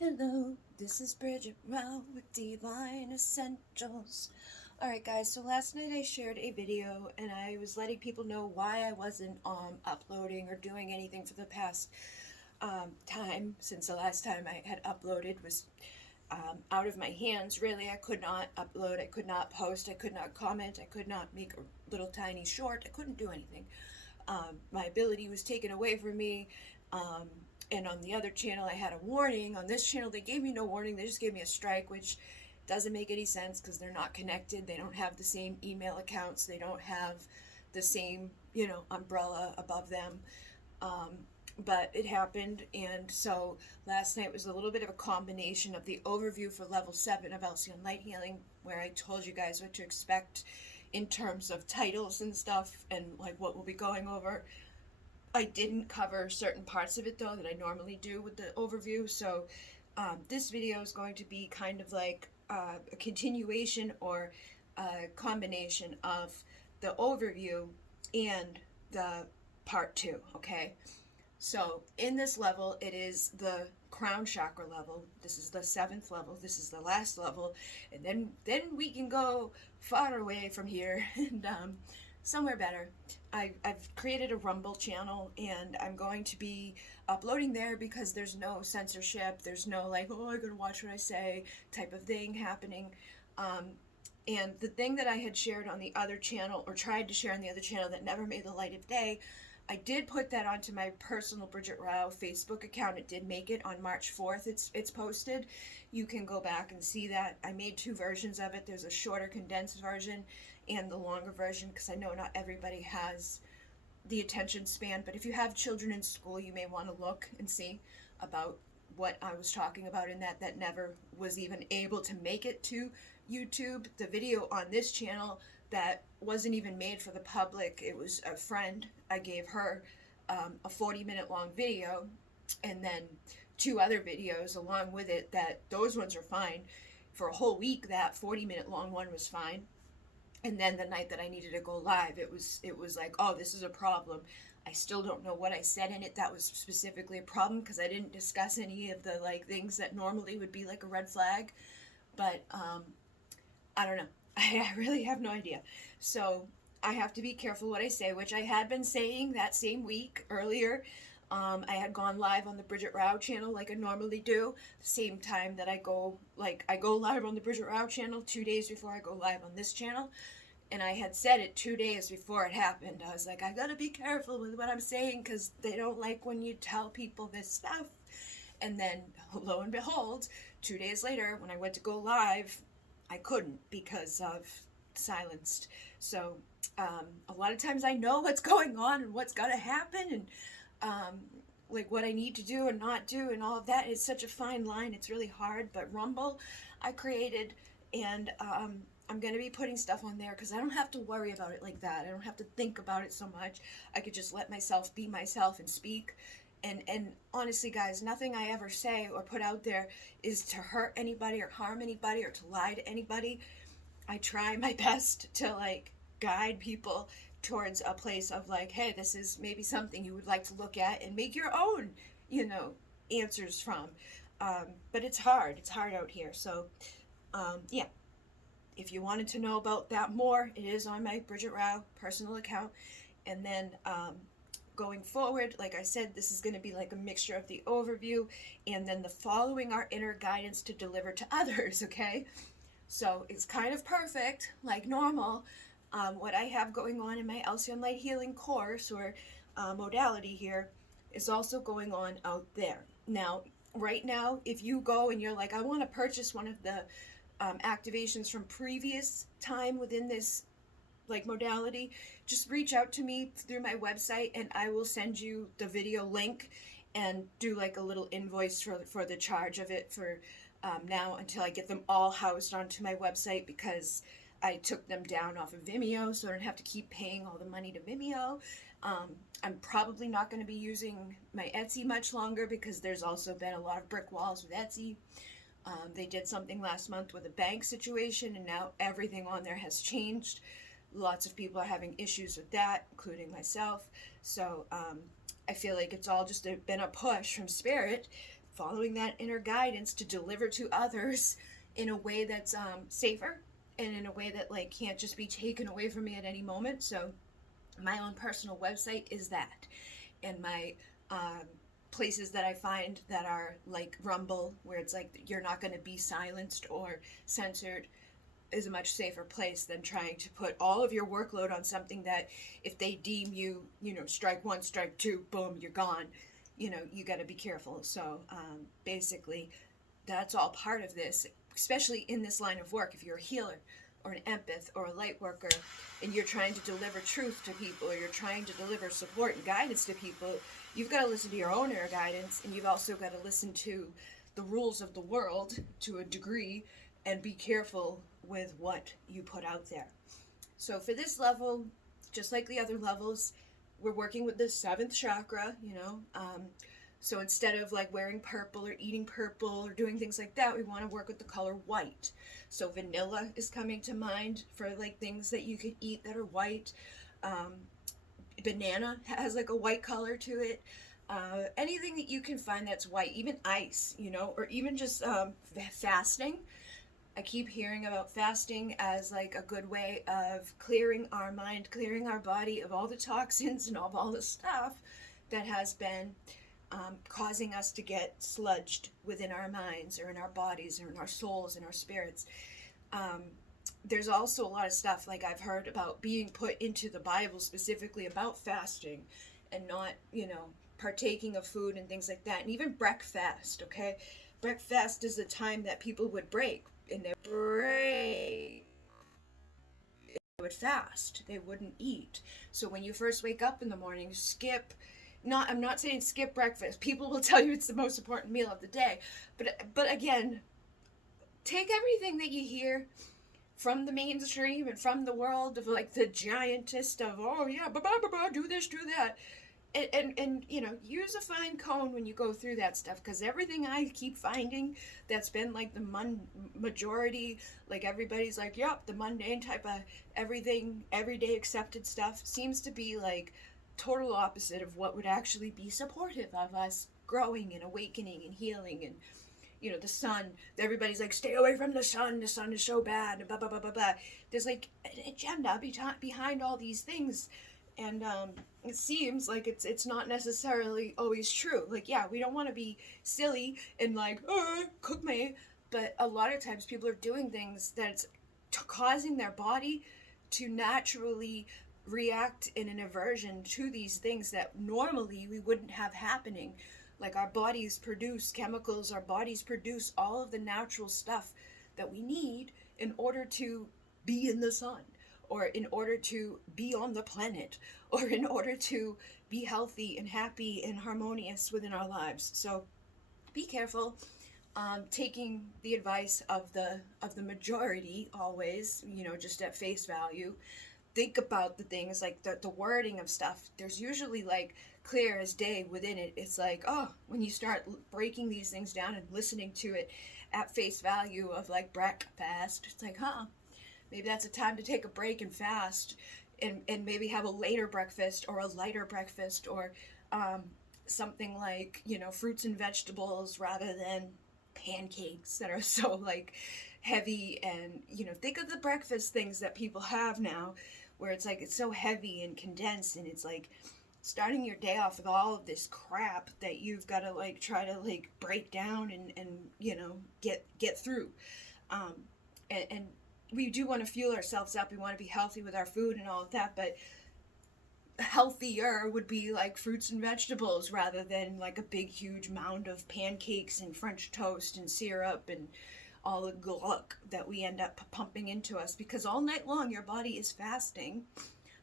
Hello, this is Bridget Rau with Divine Essentials. Alright guys, so last night I shared a video and I was letting people know why I wasn't uploading or doing anything for the past time, since the last time I had uploaded was out of my hands. Really, I could not upload, I could not post, I could not comment, I could not make a little tiny short, I couldn't do anything. My ability was taken away from me. And on the other channel I had a warning. On this channel they gave me no warning, they just gave me a strike, which doesn't make any sense because they're not connected. They don't have the same email accounts, they don't have the same, umbrella above them. But it happened, and so last night was a little bit of a combination of the overview for level 7 of Halcyon Light Healing, where I told you guys what to expect in terms of titles and stuff and like what we'll be going over. I didn't cover certain parts of it though that I normally do with the overview, so this video is going to be kind of like a continuation or a combination of the overview and the part 2, okay? So in this level, it is the crown chakra level. This is the 7th level. This is the last level, and then we can go far away from here and somewhere better. I've created a Rumble channel, and I'm going to be uploading there because there's no censorship. There's no like, oh, I gotta watch what I say type of thing happening. And the thing that I had shared on the other channel, or tried to share on the other channel, that never made the light of day, I did put that onto my personal Bridget Rau Facebook account. It did make it on March 4th. It's posted. You can go back and see that. I made 2 versions of it. There's a shorter condensed version and the longer version, because I know not everybody has the attention span. But if you have children in school, you may want to look and see about what I was talking about in that never was even able to make it to YouTube. The video on this channel that wasn't even made for the public, it was a friend. I gave her a 40-minute long video, and then 2 other videos along with it. That those ones are fine for a whole week. That 40-minute long one was fine. And then the night that I needed to go live, it was like, oh, this is a problem. I still don't know what I said in it that was specifically a problem, because I didn't discuss any of the like things that normally would be like a red flag. But I don't know. I really have no idea. So I have to be careful what I say, which I had been saying that same week earlier. I had gone live on the Bridget Rau channel like I normally do, same time that I go live on the Bridget Rau channel 2 days before I go live on this channel. And I had said it 2 days before it happened. I was like, I gotta be careful with what I'm saying, because they don't like when you tell people this stuff. And then lo and behold, 2 days later when I went to go live, I couldn't because of silenced. So a lot of times I know what's going on and what's gotta happen, and like what I need to do and not do and all of that. It's such a fine line. It's really hard. But Rumble I created, and I'm going to be putting stuff on there because I don't have to worry about it like that. I don't have to think about it so much. I could just let myself be myself and speak. And honestly, guys, nothing I ever say or put out there is to hurt anybody or harm anybody or to lie to anybody. I try my best to like guide people towards a place of like, hey, this is maybe something you would like to look at and make your own, answers from. But it's hard out here. So yeah, if you wanted to know about that more, it is on my Bridget Rau personal account. And then going forward, like I said, this is going to be like a mixture of the overview and then the following our inner guidance to deliver to others, okay? So it's kind of perfect, like normal. What I have going on in my Halcyon Light Healing course or modality here is also going on out there. Now, right now, if you go and you're like, I want to purchase one of the activations from previous time within this like modality, just reach out to me through my website and I will send you the video link and do like a little invoice for the charge of it for now until I get them all housed onto my website, because I took them down off of Vimeo, so I don't have to keep paying all the money to Vimeo. I'm probably not going to be using my Etsy much longer because there's also been a lot of brick walls with Etsy. They did something last month with a bank situation, and now everything on there has changed. Lots of people are having issues with that, including myself. So I feel like it's all just been a push from Spirit following that inner guidance to deliver to others in a way that's safer, and in a way that like can't just be taken away from me at any moment. So my own personal website is that, and my places that I find that are like Rumble, where it's like you're not going to be silenced or censored, is a much safer place than trying to put all of your workload on something that if they deem you, you know, strike one, strike two, boom, you're gone. You know, you got to be careful. So basically, that's all part of this, especially in this line of work. If you're a healer or an empath or a light worker, and you're trying to deliver truth to people, or you're trying to deliver support and guidance to people, you've got to listen to your own inner guidance, and you've also got to listen to the rules of the world to a degree, and be careful with what you put out there. So for this level, just like the other levels, we're working with the 7th chakra, you know. So instead of like wearing purple or eating purple or doing things like that, we want to work with the color white. So vanilla is coming to mind for like things that you could eat that are white. Banana has like a white color to it. Anything that you can find that's white, even ice, you know, or even just fasting. I keep hearing about fasting as like a good way of clearing our mind, clearing our body of all the toxins and of all the stuff that has been causing us to get sludged within our minds or in our bodies or in our souls and our spirits. There's also a lot of stuff like I've heard about being put into the Bible specifically about fasting and not, you know, partaking of food and things like that. And even breakfast, okay? Breakfast is the time that people would break, and they would fast. They wouldn't eat. So when you first wake up in the morning, I'm not saying skip breakfast. People will tell you it's the most important meal of the day. But again, take everything that you hear from the mainstream and from the world of like the giantest of, oh yeah, do this, do that. And you know, use a fine cone when you go through that stuff, because everything I keep finding that's been like the majority, like everybody's like, yep, the mundane type of everything, everyday accepted stuff seems to be like total opposite of what would actually be supportive of us growing and awakening and healing. And you know, the sun, everybody's like, stay away from the sun is so bad, and blah blah blah blah blah. There's like an agenda behind all these things, and it seems like it's not necessarily always true. Like, yeah, we don't want to be silly and like, cook me, but a lot of times people are doing things that's causing their body to naturally react in an aversion to these things that normally we wouldn't have happening. Like, our bodies produce chemicals, our bodies produce all of the natural stuff that we need in order to be in the sun, or in order to be on the planet, or in order to be healthy and happy and harmonious within our lives. So be careful taking the advice of the majority always, you know, just at face value. Think about the things like the wording of stuff. There's usually like clear as day within it. It's like, oh, when you start breaking these things down and listening to it at face value of like breakfast, it's like, maybe that's a time to take a break and fast, and maybe have a later breakfast or a lighter breakfast, or something like, you know, fruits and vegetables rather than pancakes that are so like heavy. And you know, think of the breakfast things that people have now where it's like it's so heavy and condensed, and it's like starting your day off with all of this crap that you've got to like try to like break down and you know, get through. And we do want to fuel ourselves up. We want to be healthy with our food and all of that, but healthier would be like fruits and vegetables rather than like a big huge mound of pancakes and French toast and syrup and all the gluck that we end up pumping into us, because all night long your body is fasting.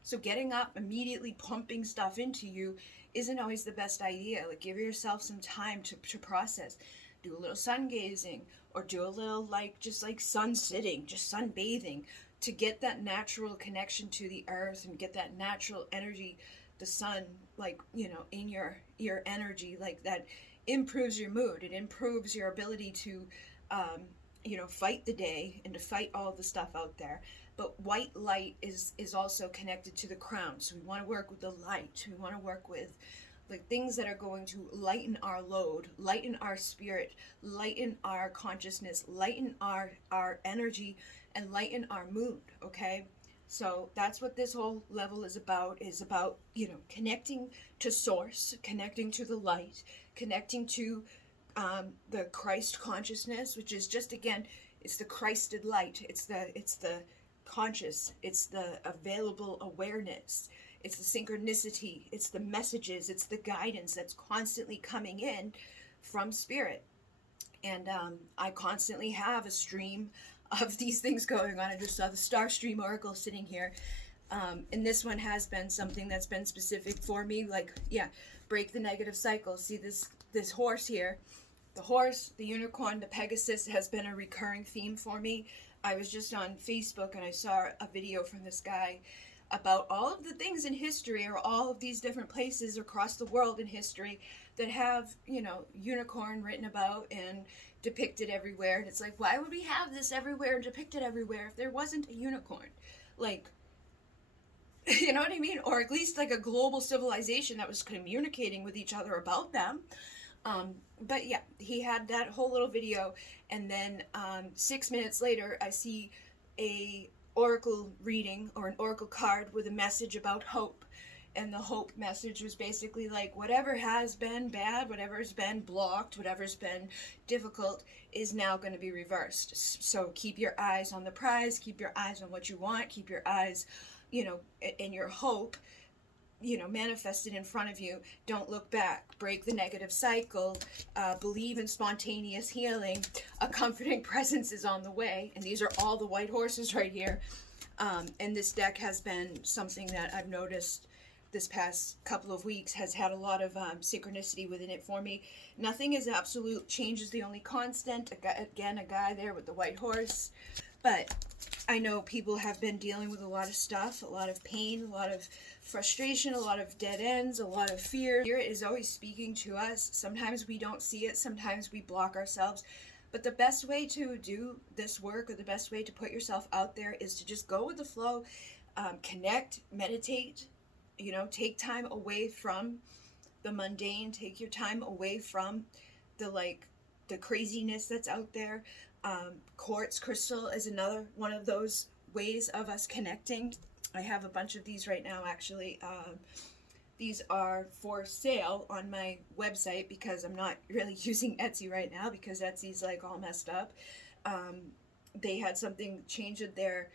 So getting up immediately pumping stuff into you isn't always the best idea. Like, give yourself some time to process. Do a little sun gazing, or do a little like just like sun sitting, just sunbathing, to get that natural connection to the earth and get that natural energy, the sun, like, you know, in your energy. Like, that improves your mood. It improves your ability to you know, fight the day and to fight all the stuff out there. But white light is also connected to the crown. So we want to work with the light. We want to work with like things that are going to lighten our load, lighten our spirit, lighten our consciousness, lighten our energy, and lighten our mood, okay? So that's what this whole level is about, you know, connecting to source, connecting to the light, connecting to the Christ consciousness, which is just, again, it's the Christed light, it's the conscious, it's the available awareness, it's the synchronicity, it's the messages, it's the guidance that's constantly coming in from spirit. And I constantly have a stream of these things going on. I just saw the Starseed Oracle sitting here. And this one has been something that's been specific for me, like, yeah, break the negative cycle. See this horse here, the horse, the unicorn, the Pegasus has been a recurring theme for me. I was just on Facebook and I saw a video from this guy about all of the things in history, or all of these different places across the world in history that have, you know, unicorn written about and depicted everywhere. And it's like, why would we have this everywhere, depicted everywhere, if there wasn't a unicorn? Like, you know what I mean? Or at least like a global civilization that was communicating with each other about them. But yeah, he had that whole little video, and then 6 minutes later I see a oracle reading, or an oracle card with a message about hope. And the hope message was basically like, whatever has been bad, whatever's been blocked, whatever's been difficult is now going to be reversed. So keep your eyes on the prize, keep your eyes on what you want, keep your eyes, you know, in your hope, you know, manifested in front of you. Don't look back. Break the negative cycle. Believe in spontaneous healing. A comforting presence is on the way. And these are all the white horses right here. And this deck has been something that I've noticed this past couple of weeks has had a lot of synchronicity within it for me. Nothing is absolute. Change is the only constant. Again, a guy there with the white horse. But I know people have been dealing with a lot of stuff, a lot of pain, a lot of frustration, a lot of dead ends, a lot of fear. Spirit is always speaking to us. Sometimes we don't see it. Sometimes we block ourselves. But the best way to do this work, or the best way to put yourself out there, is to just go with the flow, connect, meditate, you know, take time away from the mundane, take your time away from the craziness that's out there. Quartz crystal is another one of those ways of us connecting. I have a bunch of these right now, actually. These are for sale on my website because I'm not really using Etsy right now because Etsy's like all messed up. They had something change in their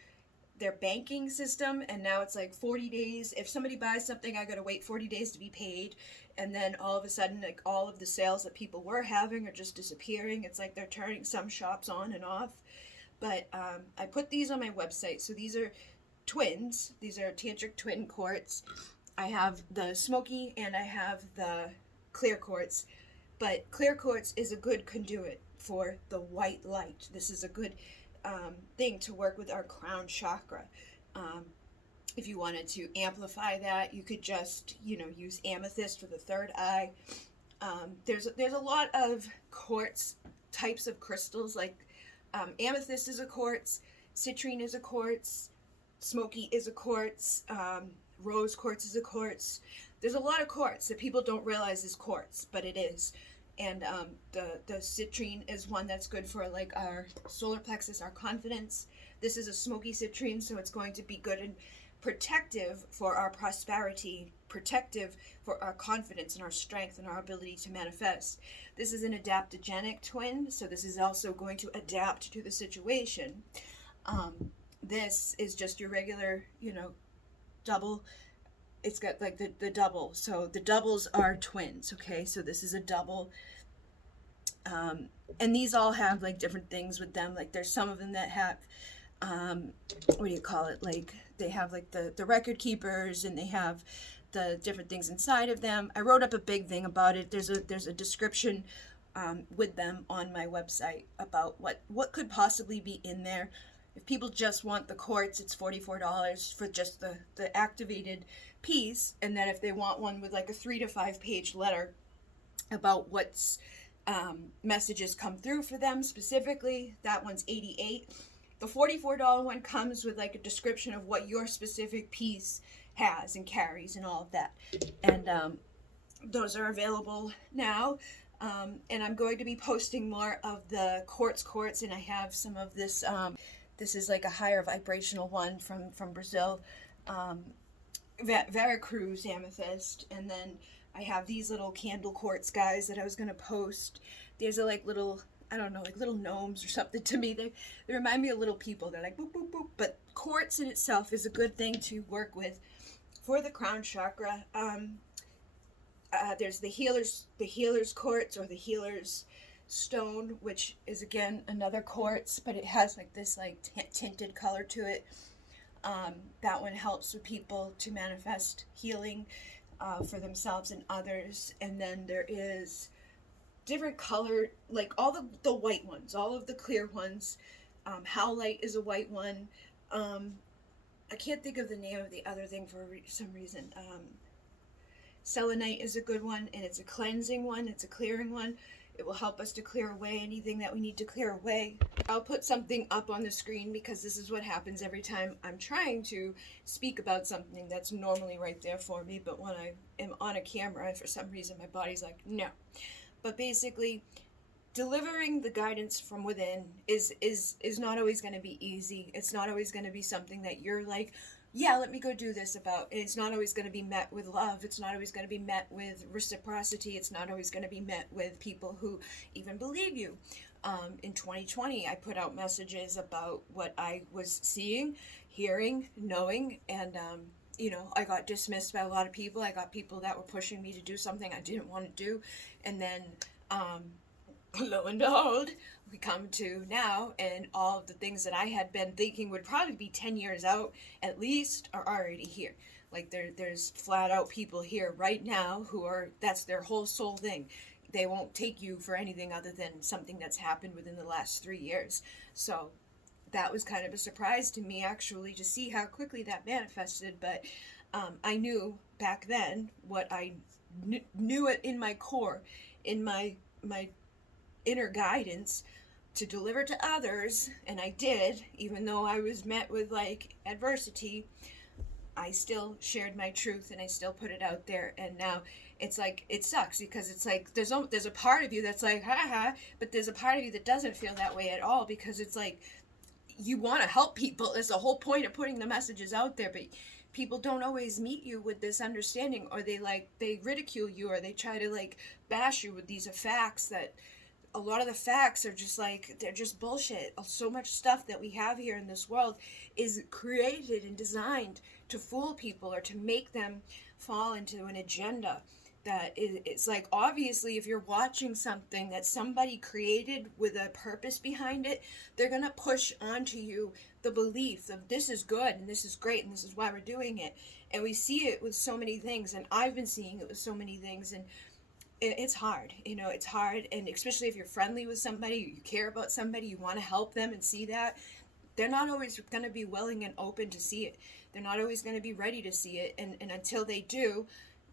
banking system, and now it's like 40 days. If somebody buys something, I gotta wait 40 days to be paid. And then all of a sudden, like, all of the sales that people were having are just disappearing. It's like they're turning some shops on and off. But I put these on my website. So these are twins. These are tantric twin quartz. I have the smoky and I have the clear quartz. But clear quartz is a good conduit for the white light. This is a good thing to work with our crown chakra. If you wanted to amplify that, you could just, you know, use amethyst for the third eye. There's a lot of quartz types of crystals, like amethyst is a quartz, citrine is a quartz, smoky is a quartz, rose quartz is a quartz. There's a lot of quartz that people don't realize is quartz, but it is. And the citrine is one that's good for like our solar plexus, our confidence. This is a smoky citrine, so it's going to be good and protective for our prosperity, protective for our confidence and our strength and our ability to manifest. This is an adaptogenic twin, so this is also going to adapt to the situation. This is just your regular, you know, double. It's got like the double. So the doubles are twins, okay? So this is a double. And these all have like different things with them. Like there's some of them that have, what do you call it? Like they have like the record keepers, and they have the different things inside of them. I wrote up a big thing about it. There's a description with them on my website about what could possibly be in there. If people just want the quartz, it's $44 for just the activated piece. And then if they want one with like a 3 to 5 page letter about what's messages come through for them specifically, that one's $88. The $44 one comes with like a description of what your specific piece has and carries and all of that. And those are available now. And I'm going to be posting more of the quartz, and I have some of this. This is like a higher vibrational one from Brazil, Veracruz amethyst, and then I have these little candle quartz guys that I was gonna post. These are like little, I don't know, like little gnomes or something to me. They remind me of little people. They're like boop boop boop. But quartz in itself is a good thing to work with for the crown chakra. There's the healer's quartz, or the healer's stone, which is again another quartz, but it has like this like tinted color to it. That one helps with people to manifest healing for themselves and others. And then there is different color, like all the white ones, all of the clear ones. Howlite is a white one. I can't think of the name of the other thing for some reason. Selenite is a good one, and it's a cleansing one, it's a clearing one. It will help us to clear away anything that we need to clear away. I'll put something up on the screen, because this is what happens every time I'm trying to speak about something that's normally right there for me, but when I am on a camera, for some reason my body's like, no. But basically, delivering the guidance from within is not always going to be easy. It's not always going to be something that you're like, yeah, let me go do this about. And it's not always going to be met with love. It's not always going to be met with reciprocity. It's not always going to be met with people who even believe you. In 2020, I put out messages about what I was seeing, hearing, knowing, and I got dismissed by a lot of people. I got people that were pushing me to do something I didn't want to do. And then lo and behold, we come to now, and all of the things that I had been thinking would probably be 10 years out at least are already here. Like there's flat out people here right now who are, that's their whole soul thing. They won't take you for anything other than something that's happened within the last 3 years. So that was kind of a surprise to me, actually, to see how quickly that manifested. But I knew back then what I knew it in my core, in my inner guidance, to deliver to others, and I did. Even though I was met with like adversity, I still shared my truth, and I still put it out there. And now it's like, it sucks, because it's like there's a part of you that's like ha, but there's a part of you that doesn't feel that way at all, because it's like you want to help people. It's the whole point of putting the messages out there, but people don't always meet you with this understanding, or they ridicule you, or they try to like bash you with these facts that a lot of the facts are just like, they're just bullshit. So much stuff that we have here in this world is created and designed to fool people, or to make them fall into an agenda. That it's like, obviously, if you're watching something that somebody created with a purpose behind it, they're going to push onto you the belief of this is good and this is great and this is why we're doing it. And we see it with so many things, and I've been seeing it with so many things, and it's hard, it's hard. And especially if you're friendly with somebody, you care about somebody, you want to help them and see that, they're not always going to be willing and open to see it. They're not always going to be ready to see it. And until they do,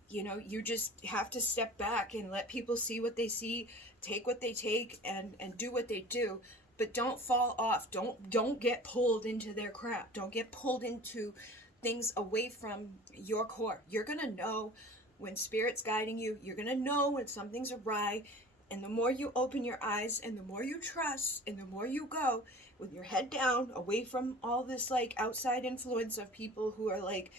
you just have to step back and let people see what they see, take what they take, and do what they do. But don't fall off. Don't get pulled into their crap. Don't get pulled into things away from your core. You're going to know when spirit's guiding you. You're going to know when something's awry. And the more you open your eyes, and the more you trust, and the more you go with your head down, away from all this like outside influence of people who are like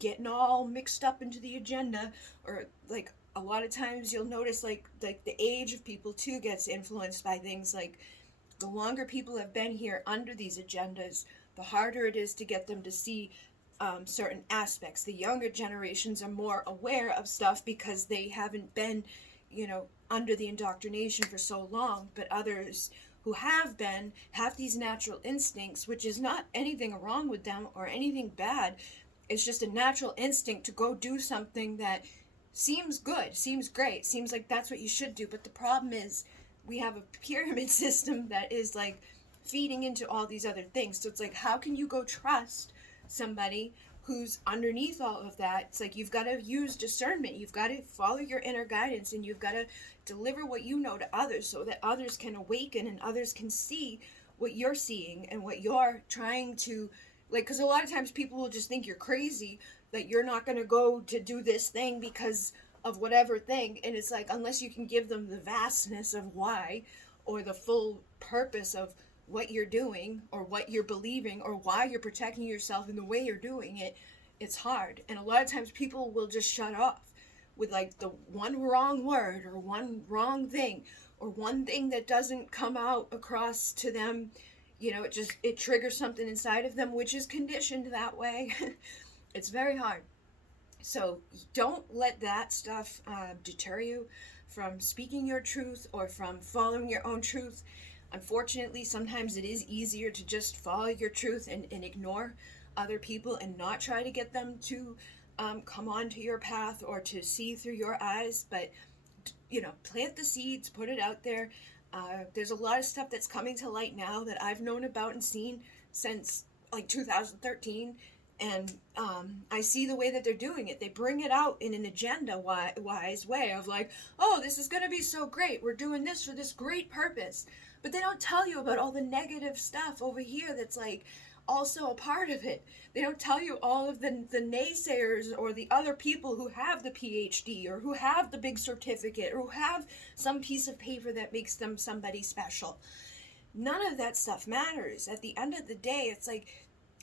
getting all mixed up into the agenda. Or like a lot of times you'll notice like the age of people too gets influenced by things. Like the longer people have been here under these agendas, the harder it is to get them to see certain aspects. The younger generations are more aware of stuff because they haven't been, under the indoctrination for so long. But others who have these natural instincts, which is not anything wrong with them or anything bad. It's just a natural instinct to go do something that seems good, seems great, seems like that's what you should do. But the problem is we have a pyramid system that is like feeding into all these other things. So it's like, how can you go trust somebody who's underneath all of that? It's like, you've got to use discernment. You've got to follow your inner guidance, and you've got to deliver what you know to others, so that others can awaken and others can see what you're seeing and what you're trying to, like, because a lot of times people will just think you're crazy, that you're not going to go to do this thing because of whatever thing, and it's like, unless you can give them the vastness of why, or the full purpose of what you're doing or what you're believing or why you're protecting yourself in the way you're doing it, it's hard. And a lot of times people will just shut off with like the one wrong word or one wrong thing or one thing that doesn't come out across to them. You know, it triggers something inside of them, which is conditioned that way. It's very hard. So don't let that stuff deter you from speaking your truth or from following your own truth. Unfortunately, sometimes it is easier to just follow your truth and ignore other people and not try to get them to come onto your path or to see through your eyes. But, you know, plant the seeds, put it out there. There's a lot of stuff that's coming to light now that I've known about and seen since like 2013. And I see the way that they're doing it. They bring it out in an agenda-wise way of like, oh, this is going to be so great. We're doing this for this great purpose. But they don't tell you about all the negative stuff over here that's like also a part of it. They don't tell you all of the naysayers or the other people who have the PhD or who have the big certificate or who have some piece of paper that makes them somebody special. None of that stuff matters. At the end of the day, it's like,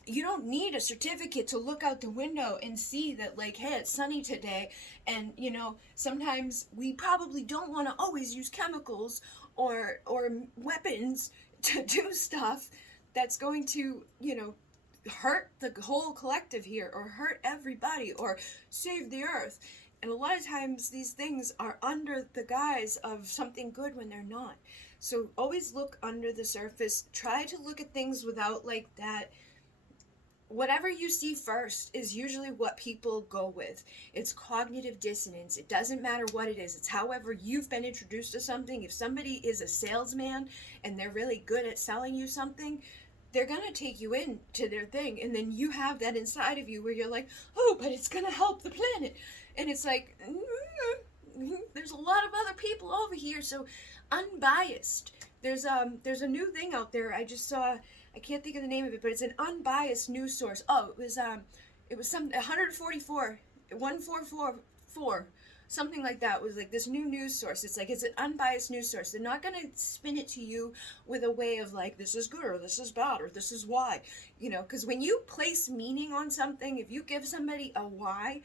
you don't need a certificate to look out the window and see that, like, hey, it's sunny today. And, you know, sometimes we probably don't want to always use chemicals or weapons to do stuff that's going to, you know, hurt the whole collective here or hurt everybody or save the earth. And a lot of times these things are under the guise of something good when they're not. So always look under the surface. Try to look at things without, like, that. Whatever you see first is usually what people go with. It's cognitive dissonance. It doesn't matter what it is. It's however you've been introduced to something. If somebody is a salesman and they're really good at selling you something, they're going to take you into their thing. And then you have that inside of you where you're like, oh, but it's going to help the planet. And it's like, there's a lot of other people over here. So unbiased. There's a new thing out there I just saw. I can't think of the name of it, but it's an unbiased news source. Oh, it was some 1444, something like that. It was like this new news source. It's like, it's an unbiased news source. They're not going to spin it to you with a way of like, this is good or this is bad or this is why, you know, because when you place meaning on something, if you give somebody a why,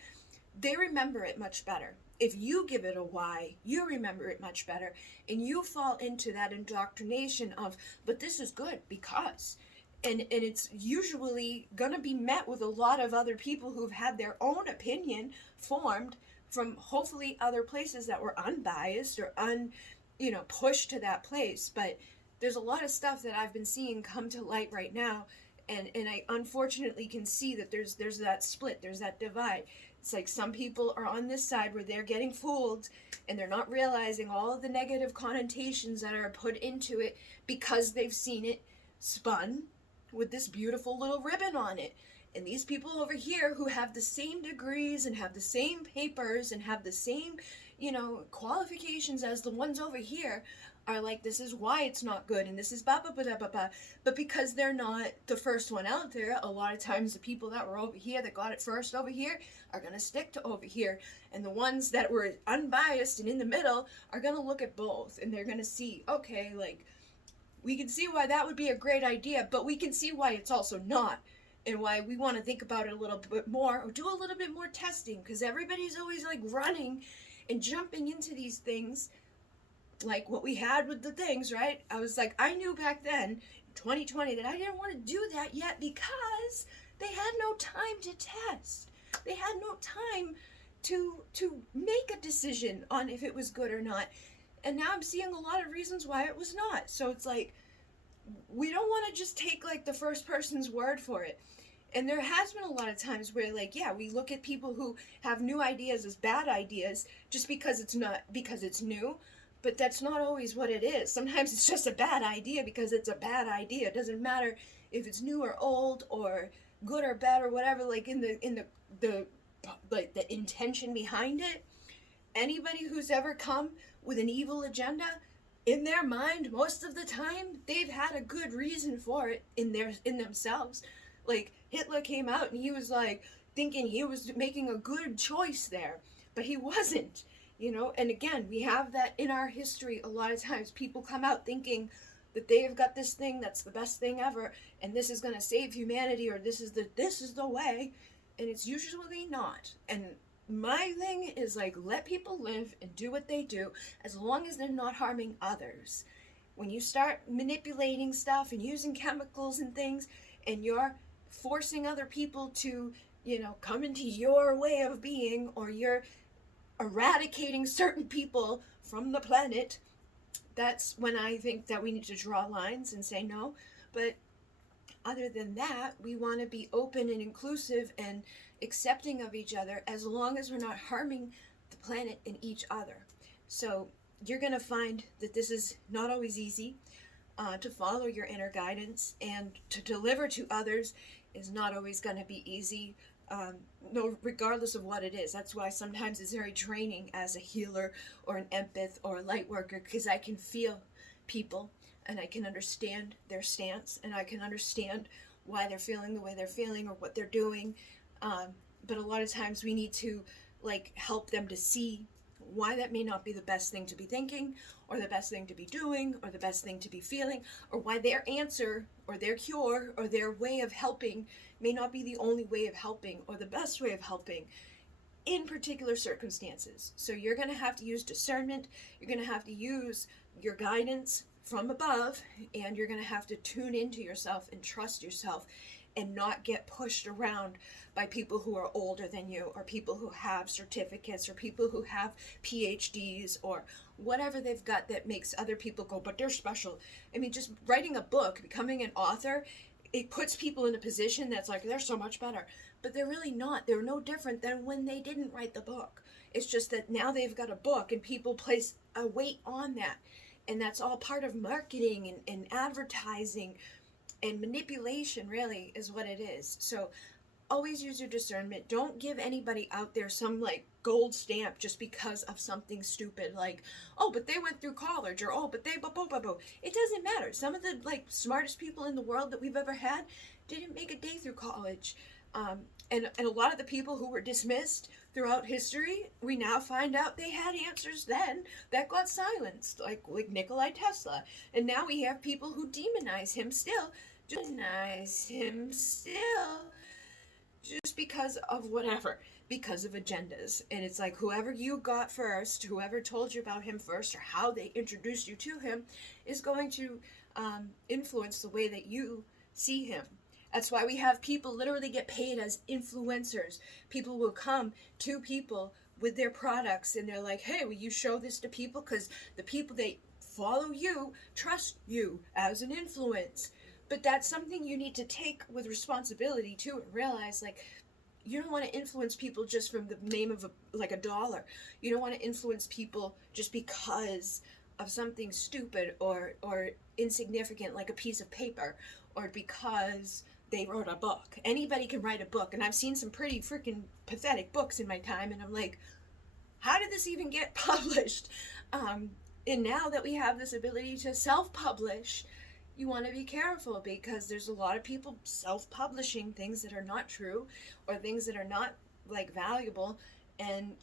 they remember it much better. If you give it a why, you remember it much better. And you fall into that indoctrination of, but this is good because. And it's usually going to be met with a lot of other people who've had their own opinion formed from hopefully other places that were unbiased or pushed to that place. But there's a lot of stuff that I've been seeing come to light right now. And I unfortunately can see that there's that split, there's that divide. It's like some people are on this side where they're getting fooled and they're not realizing all of the negative connotations that are put into it because they've seen it spun with this beautiful little ribbon on it. And these people over here who have the same degrees and have the same papers and have the same, qualifications as the ones over here are like, this is why it's not good and this is blah, blah, blah, blah, blah. But because they're not the first one out there, a lot of times the people that were over here that got it first over here are going to stick to over here. And the ones that were unbiased and in the middle are going to look at both and they're going to see, okay, like, we can see why that would be a great idea, but we can see why it's also not. And why we want to think about it a little bit more or do a little bit more testing, because everybody's always like running and jumping into these things like what we had with the things, right? I was like, I knew back then, 2020, that I didn't want to do that yet because they had no time to test. They had no time to make a decision on if it was good or not. And now I'm seeing a lot of reasons why it was not. So it's like, we don't want to just take like the first person's word for it. And there has been a lot of times where like, yeah, we look at people who have new ideas as bad ideas just because it's new. But that's not always what it is. Sometimes it's just a bad idea because it's a bad idea. It doesn't matter if it's new or old or good or bad or whatever, like in the intention behind it. Anybody who's ever come with an evil agenda, in their mind, most of the time, they've had a good reason for it in themselves. Like, Hitler came out and he was like thinking he was making a good choice there. but he wasn't, you know. And again, we have that in our history. A lot of times people come out thinking that they have got this thing that's the best thing ever, and this is going to save humanity, or this is the way, and it's usually not. And my thing is like, let people live and do what they do as long as they're not harming others. When you start manipulating stuff and using chemicals and things, and you're forcing other people to, you know, come into your way of being, or you're eradicating certain people from the planet, that's when I think that we need to draw lines and say no. But other than that, we want to be open and inclusive and accepting of each other, as long as we're not harming the planet and each other. So you're going to find that this is not always easy. To follow your inner guidance and to deliver to others is not always going to be easy, no, regardless of what it is. That's why sometimes it's very draining as a healer or an empath or a light worker, because I can feel people and I can understand their stance, and I can understand why they're feeling the way they're feeling or what they're doing. But a lot of times we need to like help them to see why that may not be the best thing to be thinking, or the best thing to be doing, or the best thing to be feeling, or why their answer or their cure or their way of helping may not be the only way of helping or the best way of helping in particular circumstances. So you're going to have to use discernment, you're going to have to use your guidance from above, and you're going to have to tune into yourself and trust yourself and not get pushed around by people who are older than you, or people who have certificates, or people who have PhDs, or whatever they've got that makes other people go, but they're special. I mean, just writing a book, becoming an author, it puts people in a position that's like, they're so much better. But they're really not. They're no different than when they didn't write the book. It's just that now they've got a book and people place a weight on that. And that's all part of marketing and advertising and manipulation, really, is what it is. So always use your discernment. Don't give anybody out there some like gold stamp just because of something stupid, like, oh, but they went through college, or oh, but they It doesn't matter. Some of the like smartest people in the world that we've ever had didn't make a day through college. And a lot of the people who were dismissed throughout history, we now find out they had answers then that got silenced, like Nikola Tesla. And now we have people who demonize him still, just because of whatever, because of agendas. And it's like, whoever you got first, whoever told you about him first, or how they introduced you to him, is going to influence the way that you see him. That's why we have people literally get paid as influencers. People will come to people with their products and they're like, hey, will you show this to people? Because the people that follow you trust you as an influence. But that's something you need to take with responsibility too, and realize, like, you don't want to influence people just from the name of a dollar. You don't want to influence people just because of something stupid or insignificant, like a piece of paper, or because they wrote a book. Anybody can write a book, and I've seen some pretty freaking pathetic books in my time, and I'm like, how did this even get published? And now that we have this ability to self-publish, you want to be careful, because there's a lot of people self-publishing things that are not true, or things that are not like valuable, and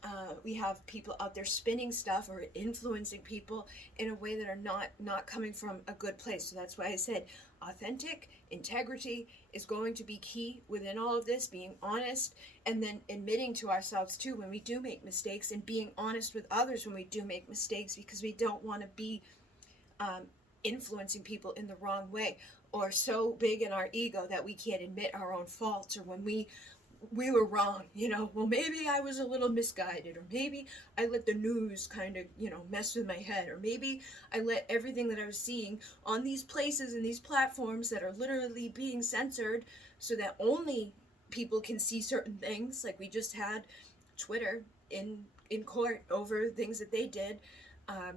we have people out there spinning stuff or influencing people in a way that are not coming from a good place. So that's why I said authentic integrity is going to be key within all of this, being honest, and then admitting to ourselves too when we do make mistakes, and being honest with others when we do make mistakes, because we don't want to be influencing people in the wrong way, or so big in our ego that we can't admit our own faults, or when we were wrong, well, maybe I was a little misguided, or maybe I let the news kind of, mess with my head, or maybe I let everything that I was seeing on these places and these platforms that are literally being censored so that only people can see certain things. Like we just had Twitter in court over things that they did,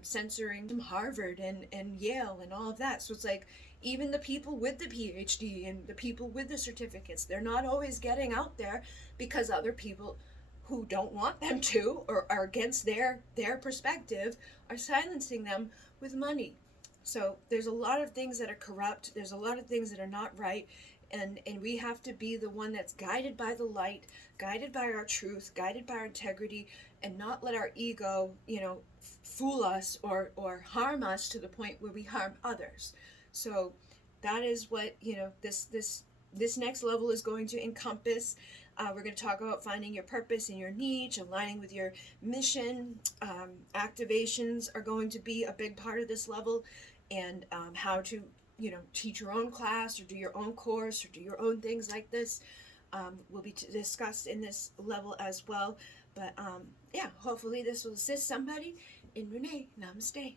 censoring from Harvard and Yale and all of that. So it's like, even the people with the PhD and the people with the certificates, they're not always getting out there because other people who don't want them to, or are against their perspective, are silencing them with money. So there's a lot of things that are corrupt. There's a lot of things that are not right. and we have to be the one that's guided by the light, guided by our truth, guided by our integrity, and not let our ego, you know, fool us or harm us to the point where we harm others. So that is what, you know, this next level is going to encompass. We're going to talk about finding your purpose and your niche, aligning with your mission. Activations are going to be a big part of this level, and how to, you know, teach your own class or do your own course or do your own things like this will be discussed in this level as well. But yeah, hopefully this will assist somebody. In Munay Namaste.